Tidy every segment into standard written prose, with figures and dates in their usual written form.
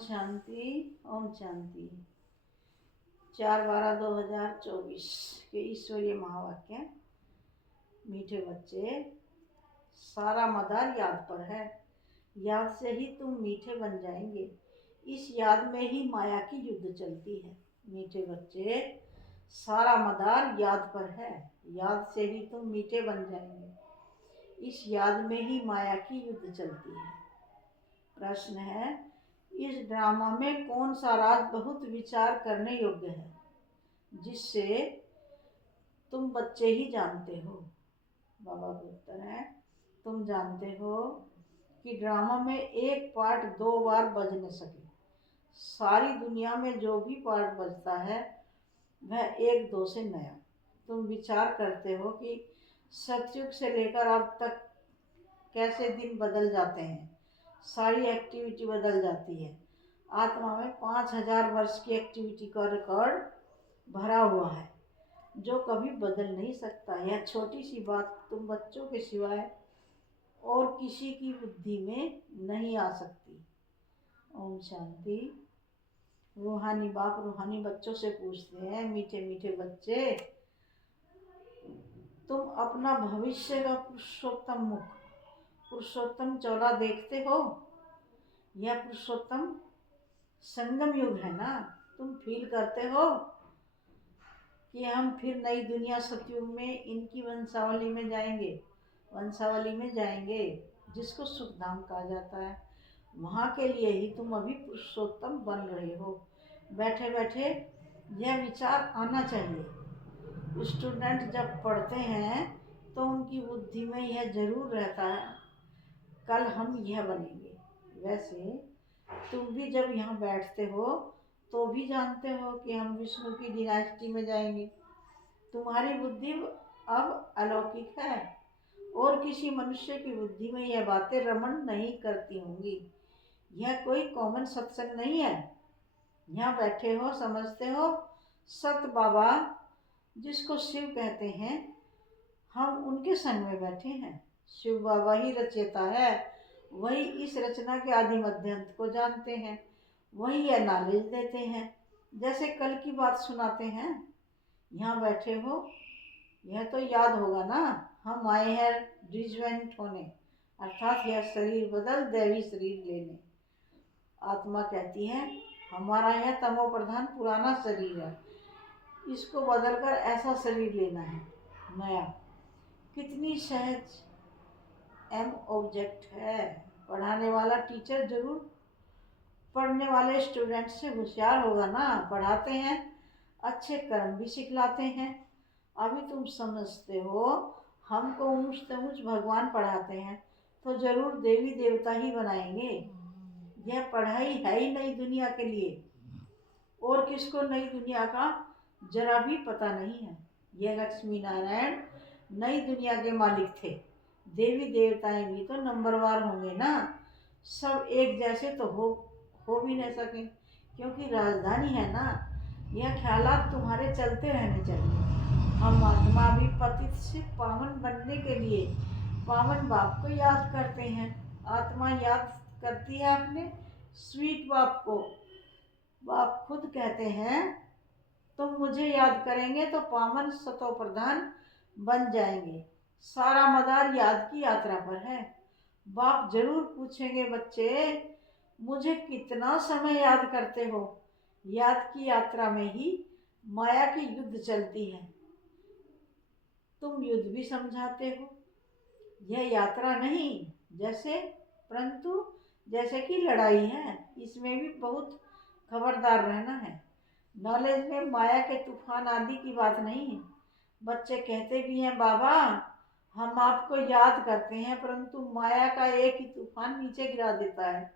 शांति। ओम शांति। 4/12/2024 के ईश्वरीय महावाक्य। मीठे बच्चे, सारा मदार याद पर है। याद से ही तुम मीठे बन जाएंगे। इस याद में ही माया की युद्ध चलती है। मीठे बच्चे, सारा मदार याद पर है। याद से ही तुम मीठे बन जाएंगे। इस याद में ही माया की युद्ध चलती है। प्रश्न है, इस ड्रामा में कौन सा राज बहुत विचार करने योग्य है, जिससे तुम बच्चे ही जानते हो? बाबा का उत्तर है, तुम जानते हो कि ड्रामा में एक पार्ट 2 बार बज न सके। सारी दुनिया में जो भी पार्ट बजता है वह 1-2 से नया। तुम विचार करते हो कि सतयुग से लेकर अब तक कैसे दिन बदल जाते हैं, सारी एक्टिविटी बदल जाती है। आत्मा में 5000 वर्ष की एक्टिविटी का रिकॉर्ड भरा हुआ है, जो कभी बदल नहीं सकता। यह छोटी सी बात तुम बच्चों के सिवाय और किसी की बुद्धि में नहीं आ सकती। ओम शांति। रूहानी बाप रूहानी बच्चों से पूछते हैं, मीठे मीठे बच्चे, तुम अपना भविष्य का पुरुषोत्तम मुख, पुरुषोत्तम चौला देखते हो? यह पुरुषोत्तम संगम युग है ना? तुम फील करते हो कि हम फिर नई दुनिया सतयुग में इनकी वंशावली में जाएंगे, जिसको सुखधाम कहा जाता है। वहाँ के लिए ही तुम अभी पुरुषोत्तम बन रहे हो। बैठे बैठे यह विचार आना चाहिए। स्टूडेंट जब पढ़ते हैं तो उनकी बुद्धि में यह जरूर रहता है, कल हम यह बनेंगे। वैसे तुम भी जब यहाँ बैठते हो तो भी जानते हो कि हम विष्णु की डिनास्टी में जाएंगे। तुम्हारी बुद्धि अब अलौकिक है और किसी मनुष्य की बुद्धि में यह बातें रमण नहीं करती होंगी। यह कोई कॉमन सत्संग नहीं है। यहाँ बैठे हो, समझते हो, सत बाबा जिसको शिव कहते हैं, हम उनके संग में बैठे हैं। शिव बाबा ही रचयिता है, वही इस रचना के आदि मध्य अंत को जानते हैं, वही यह नॉलेज देते हैं, जैसे कल की बात सुनाते हैं। यहाँ बैठे हो, यह तो याद होगा ना, हम आए हैं रिजवेंट होने, अर्थात यह शरीर बदल दैवी शरीर लेने। आत्मा कहती है, हमारा यह तमो प्रधान पुराना शरीर है, इसको बदलकर ऐसा शरीर लेना है नया। कितनी सहज एम ऑब्जेक्ट है। पढ़ाने वाला टीचर जरूर पढ़ने वाले स्टूडेंट से होशियार होगा ना। पढ़ाते हैं, अच्छे कर्म भी सिखलाते हैं। अभी तुम समझते हो हमको ऊंच तमुच भगवान पढ़ाते हैं तो जरूर देवी देवता ही बनाएंगे। यह पढ़ाई है ही नई दुनिया के लिए, और किसको नई दुनिया का जरा भी पता नहीं है। यह लक्ष्मी नारायण नई दुनिया के मालिक थे। देवी देवताएं भी तो नंबरवार होंगे ना। सब एक जैसे तो हो भी नहीं सके, क्योंकि राजधानी है ना। यह ख्यालात तुम्हारे चलते रहने चाहिए। हम आत्मा भी पतित से पावन बनने के लिए पावन बाप को याद करते हैं। आत्मा याद करती है अपने स्वीट बाप को। बाप खुद कहते हैं, तुम मुझे याद करेंगे तो पावन सतो प्रधान बन जाएंगे। सारा मदार याद की यात्रा पर है। बाप जरूर पूछेंगे, बच्चे मुझे कितना समय याद करते हो? याद की यात्रा में ही माया की युद्ध चलती है। तुम युद्ध भी समझाते हो। यह यात्रा नहीं जैसे, परंतु जैसे कि लड़ाई है। इसमें भी बहुत खबरदार रहना है। नॉलेज में माया के तूफान आदि की बात नहीं है। बच्चे कहते भी हैं, बाबा हम आपको याद करते हैं, परंतु माया का एक ही तूफान नीचे गिरा देता है।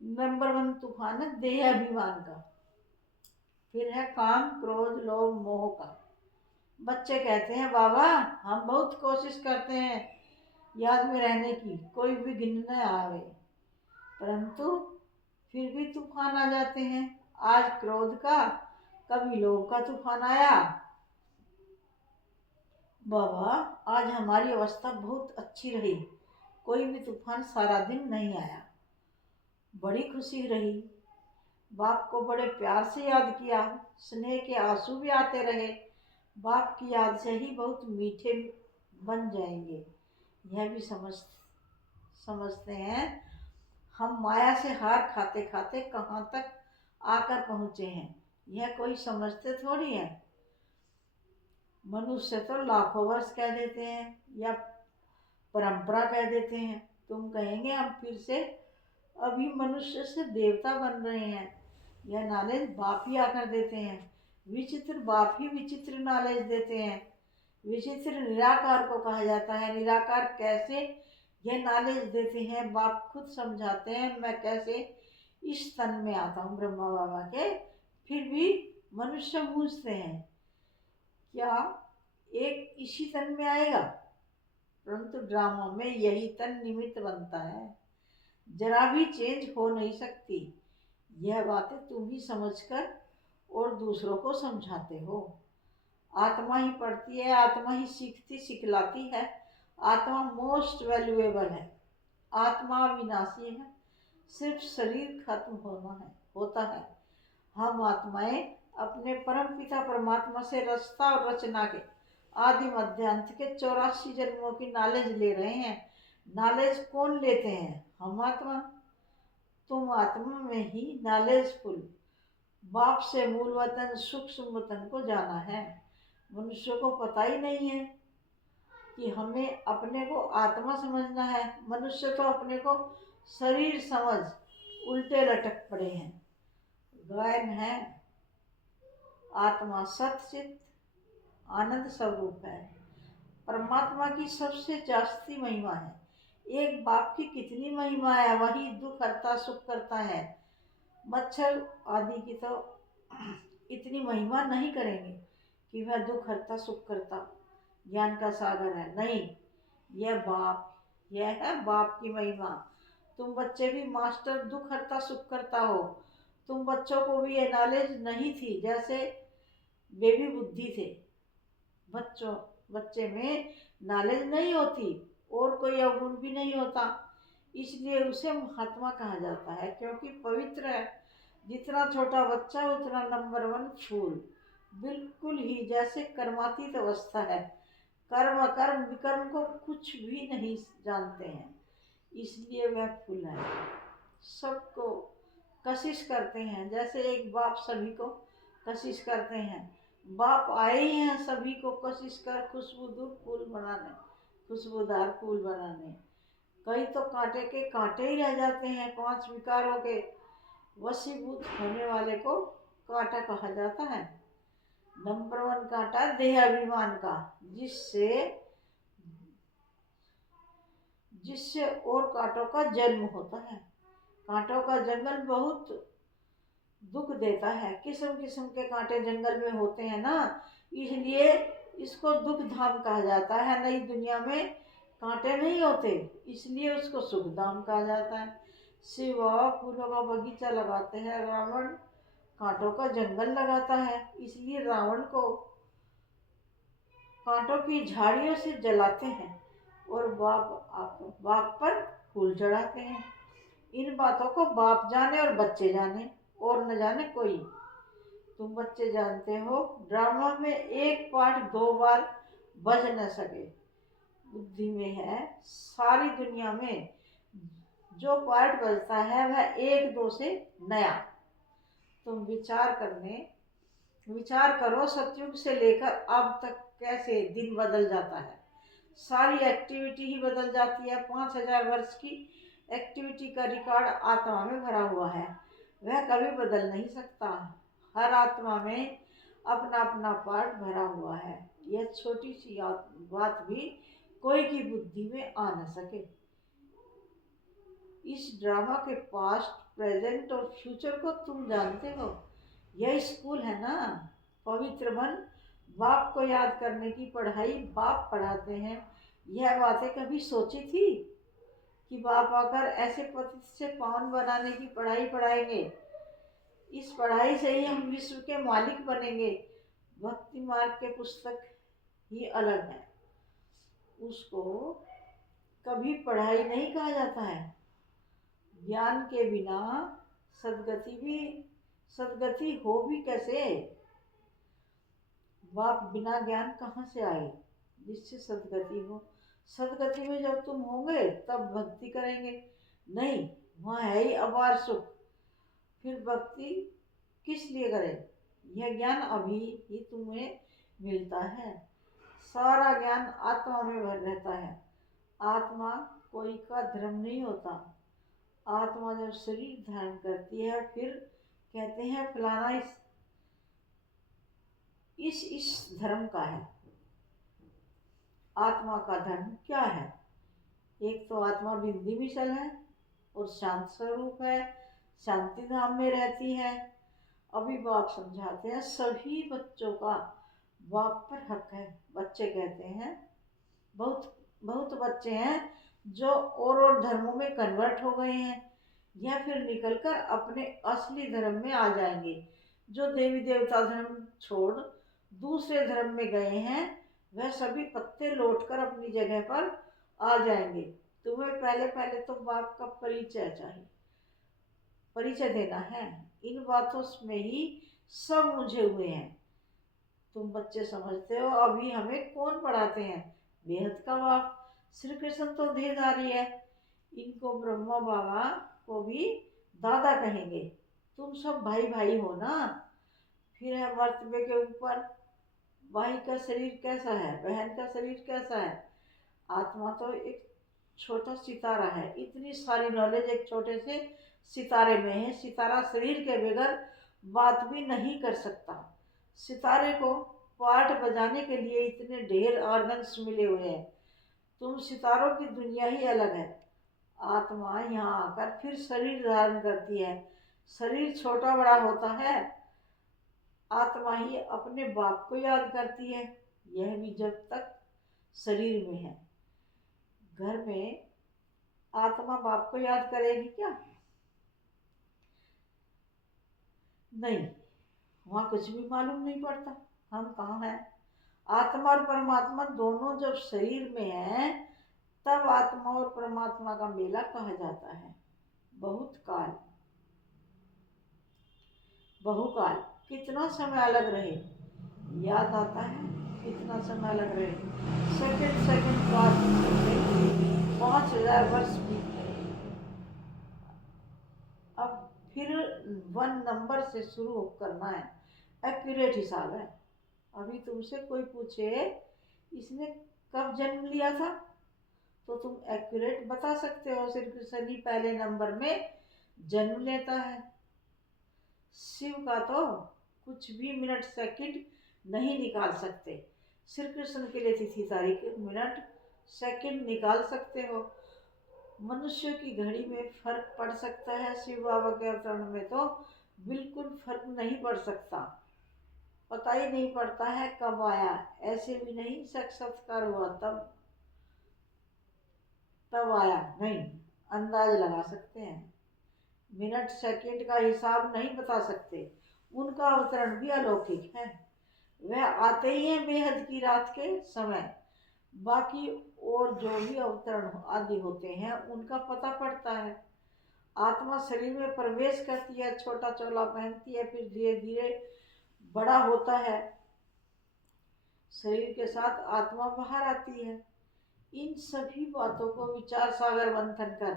नंबर 1 तूफान है देह अभिमान का, फिर है काम क्रोध लोभ मोह का। बच्चे कहते हैं, बाबा हम बहुत कोशिश करते हैं याद में रहने की, कोई विघ्न न आवे, परंतु फिर भी तूफान आ जाते हैं। आज क्रोध का, कभी लोभ का तूफान आया। बाबा आज हमारी अवस्था बहुत अच्छी रही, कोई भी तूफान सारा दिन नहीं आया, बड़ी खुशी रही। बाप को बड़े प्यार से याद किया, स्नेह के आंसू भी आते रहे। बाप की याद से ही बहुत मीठे बन जाएंगे। यह भी समझते हैं हम माया से हार खाते खाते कहाँ तक आकर पहुँचे हैं, यह कोई समझते थोड़ी है। मनुष्य तो लाखों वर्ष कह देते हैं या परंपरा कह देते हैं। तुम कहेंगे हम फिर से अभी मनुष्य से देवता बन रहे हैं। यह नॉलेज बाप ही आकर देते हैं। विचित्र बाप ही विचित्र नॉलेज देते हैं। विचित्र निराकार को कहा जाता है। निराकार कैसे यह नॉलेज देते हैं, बाप खुद समझाते हैं। मैं कैसे इस तन में आता हूँ ब्रह्मा बाबा के, फिर भी मनुष्य पूछते हैं क्या एक इसी तन में आएगा, परंतु ड्रामा में यही तन निमित्त बनता है, जरा भी चेंज हो नहीं सकती। यह बातें तुम ही समझकर और दूसरों को समझाते हो। आत्मा ही पढ़ती है, आत्मा ही सीखती सिखलाती है। आत्मा मोस्ट वैल्यूएबल है। आत्मा विनाशी है, सिर्फ शरीर खत्म होता है। हम आत्माएं अपने परम पिता परमात्मा से रचता और रचना के आदि मध्य अंत के 84 जन्मों की नॉलेज ले रहे हैं। नॉलेज कौन लेते हैं? हम आत्मा। तुम आत्मा में ही नॉलेजफुल बाप से मूल वतन सूक्ष्म वतन को जाना है। मनुष्य को पता ही नहीं है कि हमें अपने को आत्मा समझना है। मनुष्य तो अपने को शरीर समझ उल्टे लटक पड़े हैं। गायन है आत्मा सतचित आनंद स्वरूप है। परमात्मा की सबसे जास्ती महिमा है। एक बाप की कितनी महिमा है, वही दुख हरता सुख करता है। मच्छर आदि की तो इतनी महिमा नहीं करेंगे कि वह दुख हरता सुख करता ज्ञान का सागर है। नहीं, यह है बाप की महिमा। तुम बच्चे भी मास्टर दुख हरता सुख करता हो। तुम बच्चों को भी ये नॉलेज नहीं थी, जैसे बेबी बुद्धि थे। बच्चे में नॉलेज नहीं होती और कोई अवगुण भी नहीं होता, इसलिए उसे महात्मा कहा जाता है, क्योंकि पवित्र है। जितना छोटा बच्चा उतना नंबर 1 फूल, बिल्कुल ही जैसे कर्मातीत अवस्था है। कर्म कर्म विकर्म को कुछ भी नहीं जानते हैं, इसलिए वह फूल है। सबको कशिश करते हैं, जैसे एक बाप सभी को कशिश करते हैं। बाप आए ही हैं सभी को कशिश कर खुशबूदार फूल बनाने। कई तो कांटे के कांटे ही रह जाते हैं। 5 विकारों के वशीभूत होने वाले को कांटा कहा जाता है। नंबर 1 कांटा देह अभिमान का, जिससे और कांटों का जन्म होता है। कांटों का जंगल बहुत दुख देता है। किस्म किस्म के कांटे जंगल में होते हैं ना, इसलिए इसको दुख धाम कहा जाता है। नई दुनिया में कांटे नहीं होते, इसलिए उसको सुख धाम कहा जाता है। शिव फूलों का बगीचा लगाते हैं, रावण कांटों का जंगल लगाता है, इसलिए रावण को कांटों की झाड़ियों से जलाते हैं और बाप पर फूल चढ़ाते हैं। इन बातों को बाप जाने और बच्चे जाने, और न जाने कोई। तुम बच्चे जानते हो, ड्रामा में एक पार्ट 2 बार बज न सके। बुद्धि में है सारी दुनिया में जो पार्ट बजता है वह 1-2 से नया। तुम विचार करो, सतयुग से लेकर अब तक कैसे दिन बदल जाता है। सारी एक्टिविटी ही बदल जाती है। 5000 वर्ष की एक्टिविटी का रिकॉर्ड आत्मा में भरा हुआ है, वह कभी बदल नहीं सकता। हर आत्मा में अपना अपना पार्ट भरा हुआ है। यह छोटी सी बात भी कोई की बुद्धि में आ न सके। इस ड्रामा के पास्ट, प्रेजेंट और फ्यूचर को तुम जानते हो। यह स्कूल है ना। पवित्र मन बाप को याद करने की पढ़ाई बाप पढ़ाते हैं। यह बातें कभी सोची थी कि बाप आकर ऐसे पतित से पावन बनाने की पढ़ाई पढ़ाएंगे? इस पढ़ाई से ही हम विश्व के मालिक बनेंगे। भक्ति मार्ग के पुस्तक ही अलग है, उसको कभी पढ़ाई नहीं कहा जाता है। ज्ञान के बिना सदगति भी सदगति हो भी कैसे? बाप बिना ज्ञान कहाँ से आए जिससे सदगति हो? सदगति में जब तुम होंगे तब भक्ति करेंगे, नहीं वहाँ है ही अपार सुख, फिर भक्ति किस लिए करें? यह ज्ञान अभी ही तुम्हें मिलता है। सारा ज्ञान आत्मा में भर रहता है। आत्मा कोई का धर्म नहीं होता। आत्मा जब शरीर धारण करती है फिर कहते हैं फलाना इस धर्म का है। आत्मा का धर्म क्या है? एक तो आत्मा बिंदी मिसल है और शांत स्वरूप है, शांति धाम में रहती है। अभी बाप समझाते हैं सभी बच्चों का बाप पर हक है। बच्चे कहते हैं बहुत बहुत बच्चे हैं जो और धर्मों में कन्वर्ट हो गए हैं या फिर निकलकर अपने असली धर्म में आ जाएंगे। जो देवी देवता धर्म छोड़ दूसरे धर्म में गए हैं वह सभी पत्ते लौटकर अपनी जगह पर आ जाएंगे। तुम्हें पहले पहले तो बाप का परिचय देना है। इन बातों में ही सब मुझे हुए हैं। तुम बच्चे समझते हो अभी हमें कौन पढ़ाते हैं? बेहद का बाप। श्री कृष्ण तो देहधारी है, इनको ब्रह्मा बाबा को भी दादा कहेंगे। तुम सब भाई भाई हो ना। फिर है मर्तबे के ऊपर भाई का शरीर कैसा है, बहन का शरीर कैसा है। आत्मा तो एक छोटा सितारा है। इतनी सारी नॉलेज एक छोटे से सितारे में है। सितारा शरीर के बगैर बात भी नहीं कर सकता। सितारे को पार्ट बजाने के लिए इतने ढेर ऑर्गन्स मिले हुए हैं। तुम सितारों की दुनिया ही अलग है। आत्मा यहाँ आकर फिर शरीर धारण करती है। शरीर छोटा बड़ा होता है, आत्मा ही अपने बाप को याद करती है, यह भी जब तक शरीर में है। घर में आत्मा बाप को याद करेगी क्या? नहीं, वहाँ कुछ भी मालूम नहीं पड़ता हम कहाँ हैं। आत्मा और परमात्मा दोनों जब शरीर में है तब आत्मा और परमात्मा का मेला कहा जाता है। बहुत काल बहुकाल कितना समय अलग रहे, याद आता है कितना समय अलग रहे। सेकंड सेकंड बाद 5000 वर्ष बीत गए। अब फिर 1 नंबर से शुरू करना है। एक्यूरेट हिसाब है। अभी तुमसे कोई पूछे इसने कब जन्म लिया था तो तुम एक्यूरेट बता सकते हो। सिर्फ शनि पहले नंबर में जन्म लेता है। शिव का तो कुछ भी मिनट सेकंड नहीं निकाल सकते। श्री कृष्ण के लिए तिथि तारीख मिनट सेकंड निकाल सकते हो। मनुष्य की घड़ी में फर्क पड़ सकता है, शिव बाबा के अवतरण में तो बिल्कुल फर्क नहीं पड़ सकता। पता ही नहीं पड़ता है कब आया। ऐसे भी नहीं साक्षात्कार हुआ तब आया, नहीं, अंदाज लगा सकते हैं। मिनट सेकंड का हिसाब नहीं बता सकते। उनका अवतरण भी अलौकिक है। वह आते ही हैं बेहद की रात के समय। बाकी और जो भी अवतरण आदि होते हैं उनका पता पड़ता है। आत्मा शरीर में प्रवेश करती है, छोटा चोला पहनती है, फिर धीरे धीरे बड़ा होता है। शरीर के साथ आत्मा बाहर आती है। इन सभी बातों को विचार सागर मंथन कर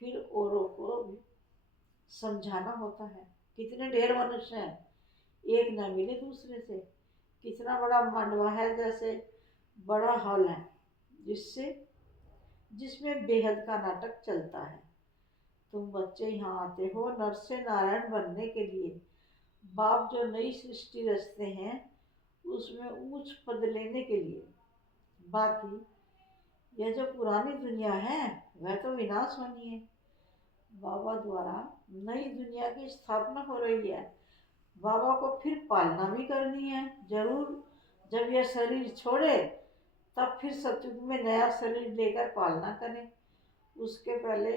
फिर औरों को भी समझाना होता है। कितने ढेर मनुष्य हैं, एक न मिले दूसरे से। कितना बड़ा मंडवा है, जैसे बड़ा हॉल है जिसमें बेहद का नाटक चलता है। तुम बच्चे यहाँ आते हो नर से नारायण बनने के लिए। बाप जो नई सृष्टि रचते हैं उसमें ऊंच पद लेने के लिए। बाकी यह जो पुरानी दुनिया है वह तो विनाश होनी है। बाबा द्वारा नई दुनिया की स्थापना हो रही है। बाबा को फिर पालना भी करनी है जरूर। जब यह शरीर छोड़े तब फिर सतयुग में नया शरीर लेकर पालना करें। उसके पहले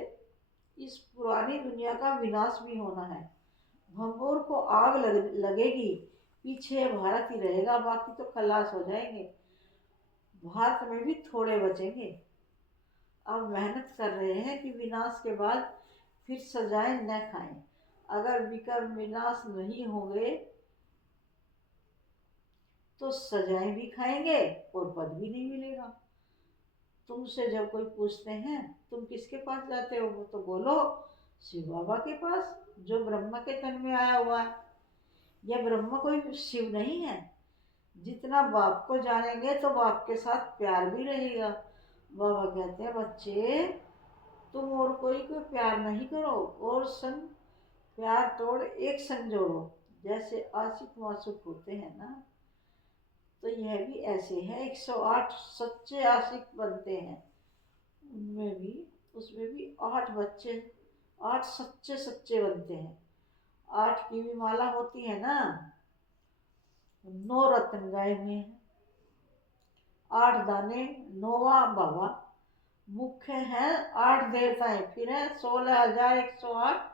इस पुरानी दुनिया का विनाश भी होना है। भंगोर को आग लगेगी, पीछे भारत ही रहेगा, बाकी तो खलास हो जाएंगे। भारत में भी थोड़े बचेंगे। अब मेहनत कर रहे हैं कि विनाश के बाद फिर सजाएं न खाएं। अगर विकर्म विनाश नहीं होंगे तो सजाएं भी खाएंगे और पद भी नहीं मिलेगा। तुमसे जब कोई पूछते हैं तुम किसके पास जाते हो, वो तो बोलो शिव बाबा के पास, जो ब्रह्मा के तन में आया हुआ है। यह ब्रह्मा कोई शिव नहीं है। जितना बाप को जानेंगे तो बाप के साथ प्यार भी रहेगा। बाबा कहते हैं बच्चे तुम और कोई को प्यार नहीं करो, और संग प्यार तोड़ एक संग जोड़ो। जैसे आशिक मासूक होते हैं ना, तो यह भी ऐसे है। 108 सच्चे आशिक बनते हैं, उसमें भी 8 बच्चे, 8 सच्चे सच्चे बनते हैं। 8 की भी माला होती है ना, 9 रत्न गाए हुए हैं, 8 दाने, 9वां बाबा। मुख्य है 8 देवताएं, फिर है 16,108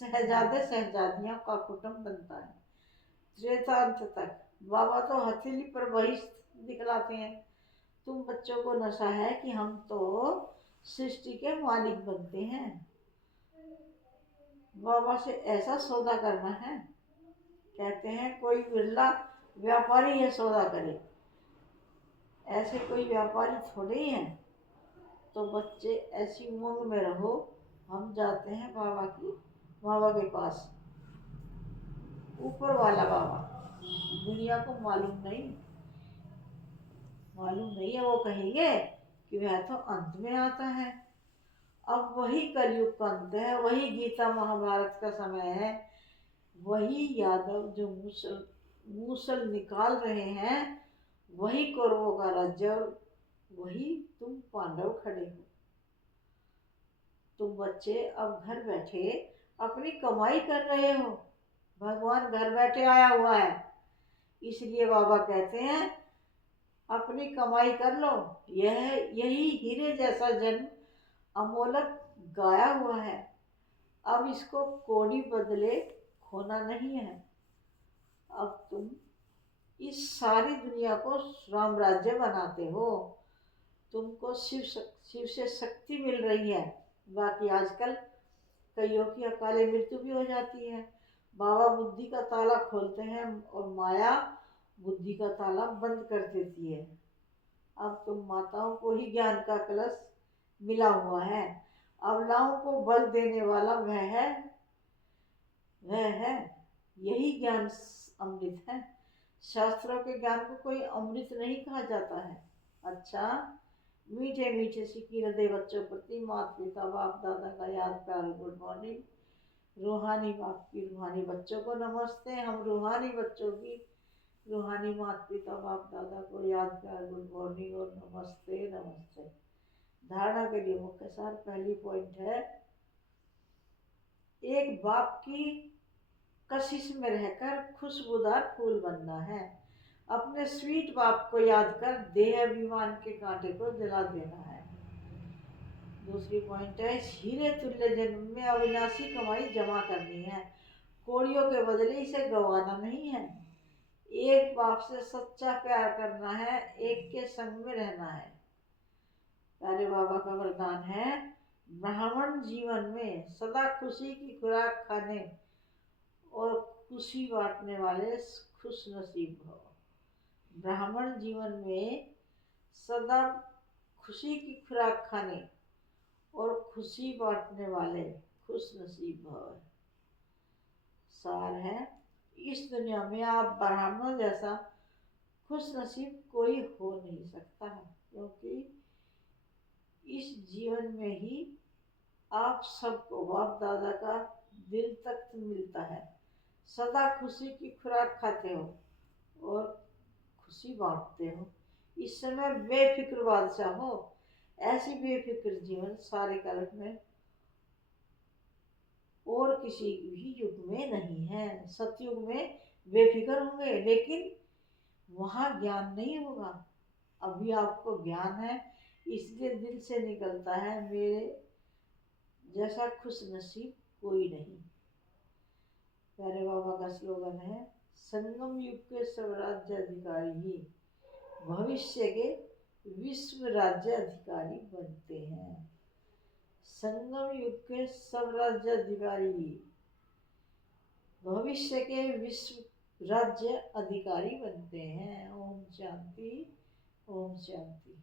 शहजादे शहजादियों का कुटुंब बनता है त्रेतांत तक। बाबा तो हथेली पर वही दिखलाते हैं। तुम बच्चों को नशा है कि हम तो सृष्टि के मालिक बनते हैं। बाबा से ऐसा सौदा करना है, कहते हैं कोई बिरला व्यापारी है सौदा करे, ऐसे कोई व्यापारी थोड़े ही हैं। तो बच्चे ऐसी उमंग में रहो, हम जाते हैं बाबा के पास। ऊपर वाला बाबा, दुनिया को मालूम नहीं है। वो कहेंगे कि वह तो अंत में आता है। अब वही कलयुग का अंत है, वही गीता महाभारत का समय है। वही यादव जो मूसल निकाल रहे हैं, वही कौरवों का राज्य, वही तुम पांडव खड़े हो। तुम बच्चे अब घर बैठे अपनी कमाई कर रहे हो। भगवान घर बैठे आया हुआ है, इसलिए बाबा कहते हैं अपनी कमाई कर लो। यही हीरे जैसा जन्म अमोलक गाया हुआ है। अब इसको कोड़ी बदले खोना नहीं है। अब तुम इस सारी दुनिया को रामराज्य बनाते हो। तुमको शिव से शक्ति मिल रही है। बाकी आजकल कईयों की अकाले मृत्यु भी हो जाती है। बाबा बुद्धि का ताला खोलते हैं और माया बुद्धि का ताला बंद कर देती है। अब तुम माताओं को ही ज्ञान का कलश मिला हुआ है। अबलाओं को बल देने वाला वह है। यही ज्ञान अमृत है। शास्त्रों के ज्ञान को कोई अमृत नहीं कहा जाता है। अच्छा, मीठे मीठे सिकी हृदय बच्चों प्रति माता पिता बाप दादा का याद प्यार गुड मॉर्निंग। रूहानी बाप की रूहानी बच्चों को नमस्ते। हम रूहानी बच्चों की रूहानी माता पिता बाप दादा को याद प्यार गुड मॉर्निंग और नमस्ते नमस्ते। धारणा के लिए मुख्य सार, पहली पॉइंट है एक बाप की कशिश में रहकर खुशबूदार फूल बनना है। अपने स्वीट बाप को याद कर देह अभिमान के कांटे को जला देना है। दूसरी पॉइंट है हीरे तुल्य जन्म में अविनाशी कमाई जमा करनी है। कोड़ियों के बदले इसे गंवाना नहीं है। एक बाप से सच्चा प्यार करना है, एक के संग में रहना है। प्यारे बाबा का वरदान है ब्राह्मण जीवन में सदा खुशी की खुराक खाने और खुशी बांटने वाले खुश नसीब भव। ब्राह्मण जीवन में सदा खुशी की खुराक खाने और खुशी बांटने वाले खुश नसीब भव। सार है इस दुनिया में आप ब्राह्मणों जैसा खुश नसीब कोई हो नहीं सकता है, क्योंकि इस जीवन में ही आप सबको बाप दादा का दिल तक मिलता है। सदा खुशी की खुराक खाते हो और खुशी बांटते हो। इस समय बेफिक्र बादशाह हो। ऐसी बेफिक्र जीवन सारे कल्प में और किसी भी युग में नहीं है। सतयुग में बेफिक्र होंगे, लेकिन वहाँ ज्ञान नहीं होगा। अभी आपको ज्ञान है, इसलिए दिल से निकलता है मेरे जैसा खुश नसीब कोई नहीं। प्यारे बाबा का स्लोगन है संगम युग के सब राज्य अधिकारी ही भविष्य के विश्व राज्य अधिकारी बनते हैं। संगम युग के सब राज्य अधिकारी ही भविष्य के विश्व राज्य अधिकारी बनते हैं। ओम शांति, ओम शांति।